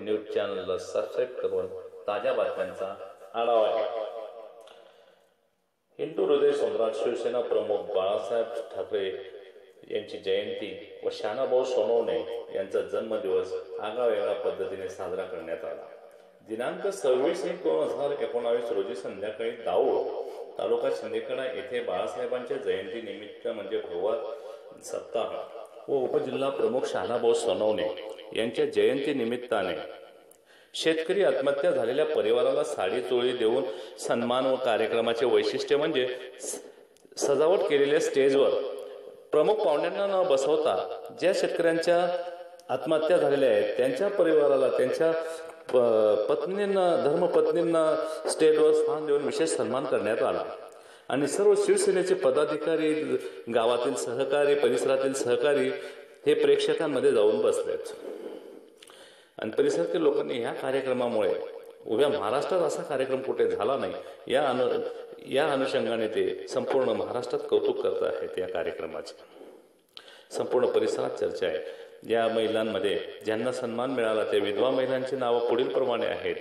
News चॅनलला subscribe करून ताज्या बातम्यांचा आढावा घ्या. हिंदू हृदय सम्राट शिवसेना प्रमुख बाळासाहेब ठाकरे यांची जयंती व शानाभाऊ सोनवणे यांचा जन्मदिवस आगळावेगळ्या पद्धतीने साजरा करण्यात आला. दिनांक सव्वीस एक दोन हजार एकोणावीस रोजी संध्याकाळी दाऊड तालुका शिंदेकडा येथे बाळासाहेबांच्या जयंती निमित्त म्हणजे भगवत सप्ताह व उपजिल्हा प्रमुख शहानाभाऊ सोनवणे यांच्या जयंती निमित्ताने. शेतकरी आत्महत्या झालेल्या परिवाराला साडी चोळी देऊन सन्मान व कार्यक्रमाचे वैशिष्ट्य म्हणजे स- सजावट केलेल्या स्टेजवर प्रमुख पाहुण्यांना न बसवता ज्या शेतकऱ्यांच्या आत्महत्या झालेल्या आहेत त्यांच्या परिवाराला त्यांच्या प- पत्नींना धर्मपत्नींना स्टेजवर स्थान देऊन विशेष सन्मान करण्यात आला. आणि सर्व शिवसेनेचे पदाधिकारी गावातील सहकारी परिसरातील सहकारी हे प्रेक्षकांमध्ये जाऊन बसलेत. आणि परिसरातील लोकांनी ह्या कार्यक्रमामुळे उभ्या महाराष्ट्रात असा कार्यक्रम कुठे झाला नाही या अनु या अनुषंगाने ते संपूर्ण महाराष्ट्रात कौतुक करत आहेत या कार्यक्रमाचे. संपूर्ण परिसरात चर्चा आहे. या महिलांमध्ये ज्यांना सन्मान मिळाला त्या विधवा महिलांची नावं पुढील प्रमाणे आहेत.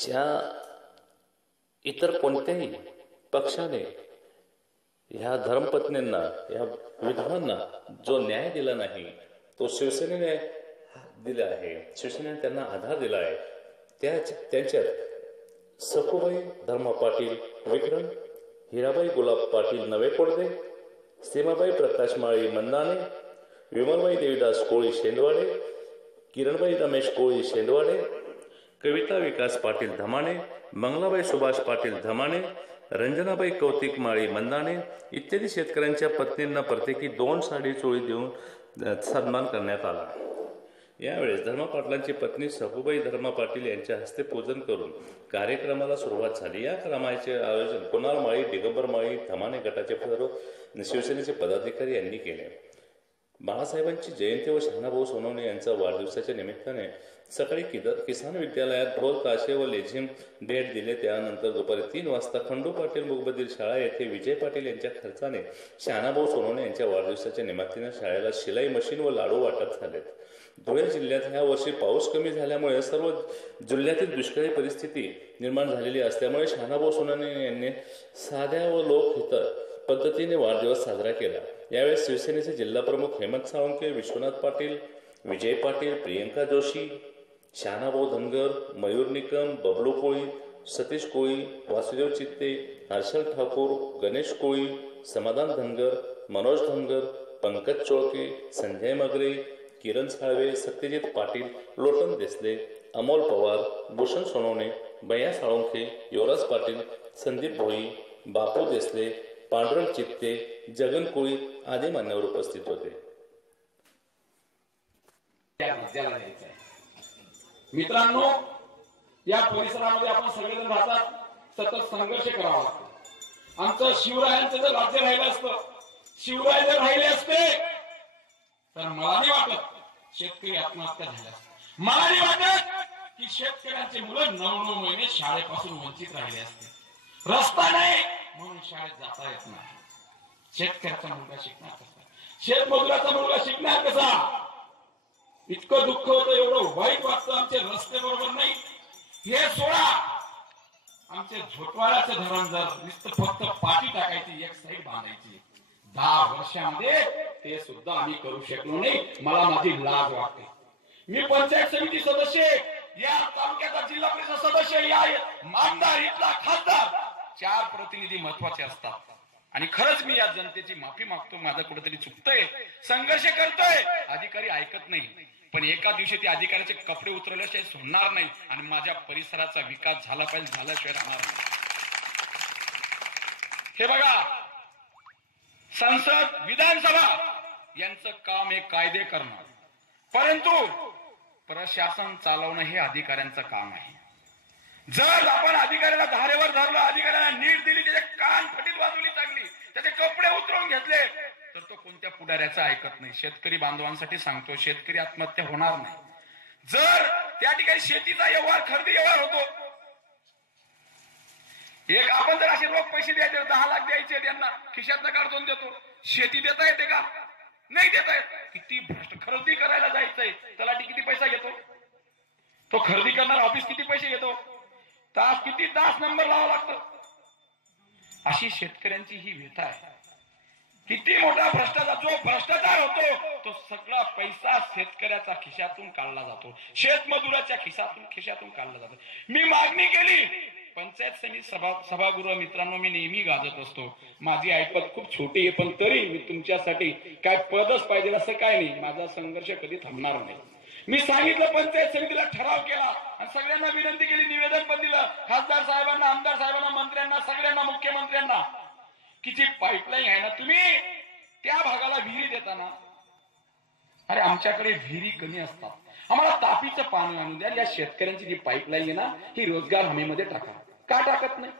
ज्या इतर कोणत्याही पक्षाने ह्या धर्मपत्नींना ह्या विधवांना जो न्याय दिला नाही तो शिवसेनेने दिला आहे. शिवसेनेने त्यांना आधार दिला आहे. त्या त्यांच्यात सखुबाई धर्मा पाटील विक्रम हिराबाई गुलाब पाटील नवे कोडदे सीमाबाई प्रकाश माळी मंदाणे विमलबाई देवीदास कोळी शेंदवाडे किरणबाई रमेश कोळी शेंदवाडे कविता विकास पाटील धमाणे मंगलाबाई सुभाष पाटील धमाणे रंजनाबाई कौतिक माळी मंदाणे इत्यादी शेतकऱ्यांच्या पत्नींना प्रत्येकी दोन साडी चोळी देऊन सन्मान करण्यात आला. यावेळेस धर्मा पाटलांची पत्नी सखुबाई धर्मा पाटील यांच्या हस्ते पूजन करून कार्यक्रमाला सुरुवात झाली. या क्रमाचे आयोजन कुणाल माळी दिगंबर माळी धमाने गटाचे सर्व शिवसेनेचे पदाधिकारी यांनी केले. बाळासाहेबांची जयंती व शहाणाभाऊ सोनवणे यांच्या वाढदिवसाच्या निमित्ताने सकाळी किद किसान विद्यालयात ढोल ताशे व लेझिम भेट दिले. त्यानंतर दुपारी तीन वाजता खंडू पाटील मुगबधीर शाळा येथे विजय पाटील यांच्या खर्चाने शहाणाभाऊ सोनवणे यांच्या वाढदिवसाच्या निमित्ताने शाळेला शिलाई मशीन व लाडू वाटप झालेत धुळे जिल्ह्यात ह्या वर्षी पाऊस कमी झाल्यामुळे सर्व जिल्ह्यातील दुष्काळी परिस्थिती निर्माण झालेली असल्यामुळे शहाणाभाऊ सोनवणे यांनी साध्या व लोकहित पद्धतीने वाढदिवस साजरा केला. यावेळी शिवसेनेचे जिल्हाप्रमुख हेमंत सावंके विश्वनाथ पाटील विजय पाटील प्रियंका जोशी शहाणाभाऊ धनगर मयूर निकम बबलू कोळी सतीश कोळी वासुदेव चित्ते हर्षल ठाकूर गणेश कोळी समाधान धनगर मनोज धनगर पंकज चोळके संजय मगरे किरण साळवे सत्यजित पाटील लोटन देसले अमोल पवार भूषण सोनवणे बया साळुंखे युवराज पाटील संदीप भोई बापू देसले पांडुरंग चित्ते जगन कोळी आदी मान्यवर उपस्थित होते त्या विद्याला द्यायचं आहे मित्रांनो या परिसरामध्ये आपण सगळेजण राहतात सतत संघर्ष करावा लागतो. आमचं शिवरायांचं जर राज्य राहिलं असतं शिवराय जर राहिले असते तर मला नाही वाटत शेतकरी आत्महत्या झाल्या मला नाही वाटत की शेतकऱ्यांचे मुलं नऊ नऊ महिने शाळेपासून वंचित राहिले असते. रस्ता नाही म्हणून शाळेत जाता येत नाही. शेतकऱ्याचा मुलगा शिकणार कसा? शेतमजुराचा मुलगा शिकणार कसा? इतकं दुःख होतं एवढं वाईट वाटतं आमचे रस्ते बरोबर नाही. हे सोडा. आमचे झोटवाड्याचं धरण जर नुसतं फक्त पाठी टाकायची एक साईड बांधायची दहा वर्षामध्ये ते सुद्धा आम्ही करू शकलो नाही. मला माझी लाज वाटते. मी पंचायत समिती सदस्य या तालुक्याचा जिल्हा परिषद सदस्य या मानदार इथला खासदार. चार प्रतिनिधी महत्त्वाचे असतात. आणि खरंच मी या जनतेची माफी मागतो माझं कुठेतरी चुकतंय संघर्ष करतोय. अधिकारी ऐकत नाही. पण एका दिवशी ते अधिकाऱ्याचे कपडे उतरवल्याशिवाय सोडणार नाही आणि माझ्या परिसराचा विकास झाला पाहिजे झाल्याशिवाय राहणार नाही. हे बघा संसद विधानसभा यांचं काम हे कायदे करणार. परंतु प्रशासन चालवणं हे अधिकाऱ्यांचं काम आहे. जर आपण अधिकाऱ्याला धारेवर धरलं अधिकाऱ्याला नीट दिली त्याचे कान फटीत वाजवली चांगली त्याचे कपडे उतरवून घेतले तर तो कोणत्या पुढाऱ्याचा ऐकत नाही. शेतकरी बांधवांसाठी सांगतो शेतकरी आत्महत्या होणार नाही. जर त्या ठिकाणी शेतीचा व्यवहार खरेदी व्यवहार होतो एक आपण जर असे लोक पैसे द्यायचे दहा लाख द्यायचे त्यांना खिशातनं काढून देतो. शेती देता येते का? नाही देता येत. किती भ्रष्ट खरेदी करायला जायचंय. त्याला किती पैसा पैसा घेतो? तो खरेदी करणार ऑफिस किती पैसे घेतो? तास किती तास नंबर लावा लागतो? अशी शेतकऱ्यांची ही व्यथा आहे. किती मोठा भ्रष्टाचार जो भ्रष्टाचार होतो तो सगळा पैसा शेतकऱ्याचा खिशातून काढला जातो. शेतमजुराच्या खिशातून खिशातून काढला जातो. मी मागणी केली. पंचायत समिती सभा सभागृह मित्रांनो मी नेहमी गाजत असतो. माझी ऐपत खूप छोटी आहे पण तरी मी तुमच्यासाठी काय पदच पाहिजे असं काय नाही. माझा संघर्ष कधी थांबणार नाही. मी सांगितलं पंचायत समितीला ठराव केला आणि सगळ्यांना विनंती केली निवेदन पण दिलं. खासदार साहेबांना आमदार साहेबांना मंत्र्यांना सगळ्यांना मुख्यमंत्र्यांना. की जी पाईपलाईन आहे ना तुम्ही त्या भागाला विहिरी देताना अरे आमच्याकडे विहिरी कमी असतात. आम्हाला तापीचं पाणी आणून द्या या शेतकऱ्यांची जी पाईपलाईन आहे ना ही रोजगार हमीमध्ये टाका. का टाकत नाही?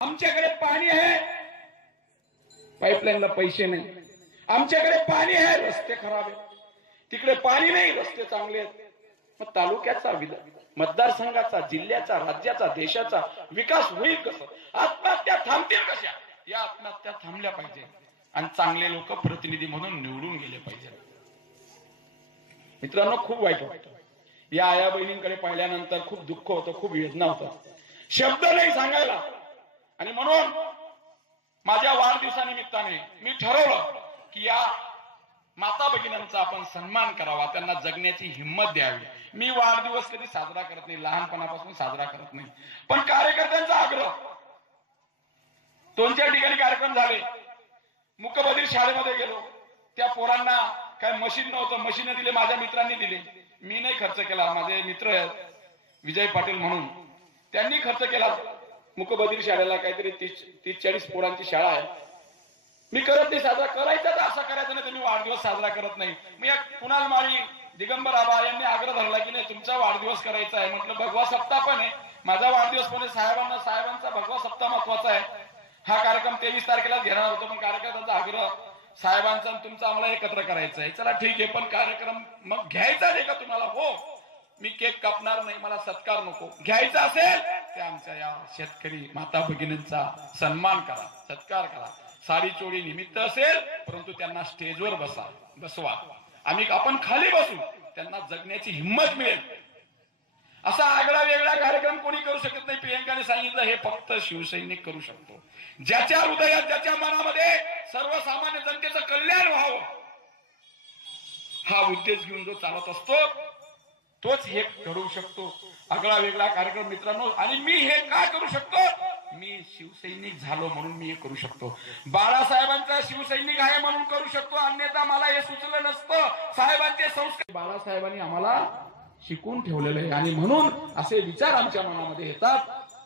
आमच्याकडे पाणी आहे. पाईपलाईनला पैसे नाही. आमच्याकडे पाणी आहे. रस्ते खराब आहेत. तिकडे पाणी नाही. रस्ते चांगले आहेत. मग तालुक्याचा मतदारसंघाचा जिल्ह्याचा राज्याचा देशाचा विकास होईल कसं? आत्महत्या थांबतील कशा? या आत्महत्या थांबल्या पाहिजे. आणि चांगले लोक प्रतिनिधी म्हणून निवडून गेले पाहिजे. मित्रांनो खूप वाईट वाटतं. या आया बहिणींकडे पाहिल्यानंतर खूप दुःख होतं खूप वेदना होतात. शब्द नाही सांगायला. आणि म्हणून माझ्या वाढदिवसानिमित्ताने मी ठरवलं की या माता भगिनींचा आपण सन्मान करावा त्यांना जगण्याची हिंमत द्यावी. मी वाढदिवस कधी साजरा करत नाही लहानपणापासून साजरा करत नाही. पण कार्यकर्त्यांचा आग्रह दोन चार ठिकाणी कार्यक्रम झाले. मुकबधीर शाळेमध्ये गेलो. त्या पोरांना काय मशीन नव्हतं मशीन दिले माझ्या मित्रांनी दिले. मी नाही खर्च केला. माझे मित्र आहेत विजय पाटील म्हणून. त्यांनी खर्च केला. मुकबधीर शाळेला काहीतरी तीस तीस चाळीस पोरांची शाळा आहे. मी करत नाही साजरा करायचा तर असा करायचा नाही तुम्ही वाढदिवस साजरा करत नाही. मी कुणाल माळी दिगंबर आबा यांनी आग्रह धरला की नाही तुमचा वाढदिवस करायचा आहे. म्हटलं भगवा सप्ताह पण आहे. माझा वाढदिवस पण आहे. साहेबांना साहेबांचा भगवा सप्ताह महत्त्वाचा आहे. हा कार्यक्रम तेवीस तारखेला घेणार होतो पण कार्यकर्त्यांचा आग्रह साहेबांचा आणि तुमचा आम्हाला एकत्र करायचा आहे. चला ठीक आहे पण कार्यक्रम मग घ्यायचा आहे का तुम्हाला? हो. मी केक कापणार नाही मला सत्कार नको. घ्यायचा असेल त्या आमच्या या शेतकरी माता भगिनींचा सन्मान करा सत्कार करा. साडी चोळी निमित्त असेल परंतु त्यांना स्टेजवर बसा बसवा. आम्ही आपण खाली बसू त्यांना जगण्याची हिंमत मिळेल. असा आगळा वेगळा कार्यक्रम कोणी करू शकत नाही. प्रियंकाने सांगितलं हे फक्त शिवसैनिक करू शकतो. ज्याच्या हृदयात ज्याच्या मनामध्ये सर्वसामान्य जनतेचं कल्याण व्हावं हा उद्देश घेऊन जो चालत असतो तोच हे घडवू शकतो. आगळा वेगळा कार्यक्रम मित्रांनो. आणि मी हे काय करू शकतो? मी शिवसैनिक झालो म्हणून मी हे करू शकतो. बाळासाहेबांचा शिवसैनिक आहे म्हणून करू शकतो. अन्यथा मला हे सुचलं नसतं. साहेबांचे संस्कार बाळासाहेबांनी आम्हाला शिकून ठेवलेलं आहे. आणि म्हणून असे विचार आमच्या मनामध्ये येतात.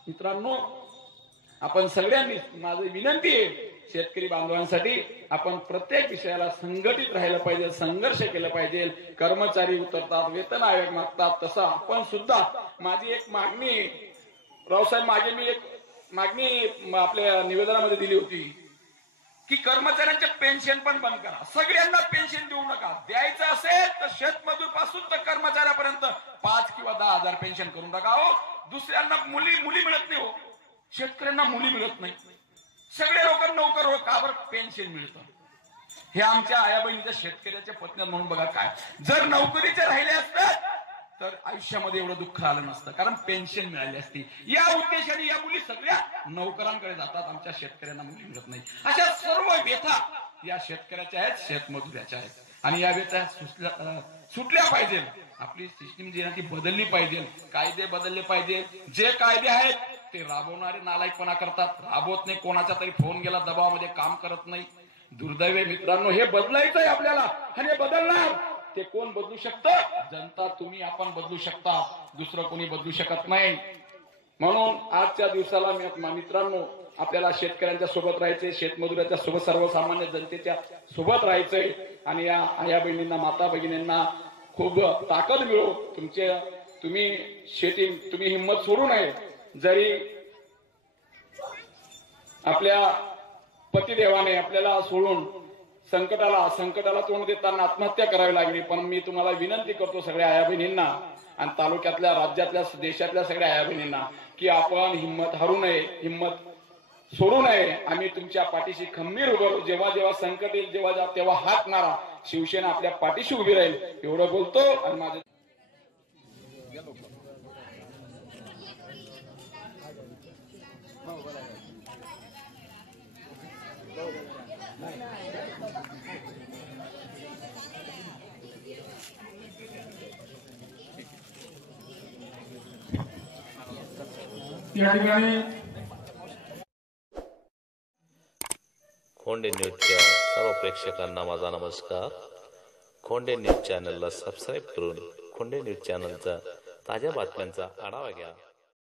मित्रांनो आपण सगळ्यांनी माझी विनंती आहे शेतकरी बांधवांसाठी आपण प्रत्येक विषयाला संघटित राहिलं पाहिजे संघर्ष केलं पाहिजे. कर्मचारी उतरतात वेतन आयोग मागतात तसं आपण सुद्धा. माझी एक मागणी रावसाहेब मागे मी एक मागणी आपल्या निवेदनामध्ये दिली होती की कर्मचाऱ्यांचे पेन्शन पण बंद करा. सगळ्यांना पेन्शन देऊ नका. द्यायचं असेल तर शेतमजूरपासून तर कर्मचाऱ्यापर्यंत पाच किंवा दहा हजार पेन्शन करून टाका हो. दुसऱ्यांना मुली मुली मिळत नाही हो. शेतकऱ्यांना मुली मिळत नाही. सगळे लोक नोकर हो का बरं? पेन्शन मिळतं. हे आमच्या आया बहिणीच्या शेतकऱ्याच्या पत्न्या म्हणून बघा काय. जर नोकरीचे राहिले असतात तर आयुष्यामध्ये एवढं दुःख आलं नसतं. कारण पेन्शन मिळाली असती. या उद्देशाने या मुली सगळ्या नोकरांकडे जातात. आमच्या शेतकऱ्यांना मुली मिळत नाही. अशा सर्व व्यथा या शेतकऱ्याच्या आहेत शेतमजुऱ्याच्या आहेत. आणि या व्यथा सुचल्या सुटल्या पाहिजे आपली सिस्टीम जी आहे ती बदलली पाहिजे कायदे बदलले पाहिजे जे कायदे आहेत ते राबवणारे नालायकपणा करतात. राबवत नाही कोणाचा तरी फोन गेला दबावामध्ये काम करत नाही. दुर्दैवी मित्रांनो हे बदलायचंय आपल्याला आणि हे बदलणार. ते कोण बदलू शकतं? जनता तुम्ही आपण बदलू शकता. दुसरं कोणी बदलू शकत नाही. म्हणून आजच्या दिवसाला मी मित्रांनो आपल्याला शेतकऱ्यांच्या सोबत राहायचंय. शेतमजुराच्या सोबत सर्वसामान्य जनतेच्या सोबत राहायचंय. आणि या आया बहिणींना माता भगिनींना खूप ताकद मिळो. तुमचे तुम्ही शेती तुम्ही हिंमत सोडू नये. जरी आपल्या पतिदेवाने आपल्याला सोडून संकटाला संकटाला तोंड देताना आत्महत्या करावी लागली पण मी तुम्हाला विनंती करतो सगळ्या आया बहिणींना आणि तालुक्यातल्या राज्यातल्या देशातल्या सगळ्या आया बहिणींना की आपण हिंमत हरू नये हिंमत सोडू नये. आम्ही तुमच्या पाठीशी खंबीर उभं जेव्हा जेव्हा संकट येईल जेव्हा जेव्हा तेव्हा हात मारा शिवसेना आपल्या पाठीशी उभी राहील. एवढं बोलतो आणि माझं या ठिकाणी खोंडे न्यूजच्या सर्व प्रेक्षकांना माझा नमस्कार. खोंडे न्यूज चॅनलला सबस्क्राईब करून खोंडे न्यूज चॅनलचा ताज्या बातम्यांचा आढावा घ्या.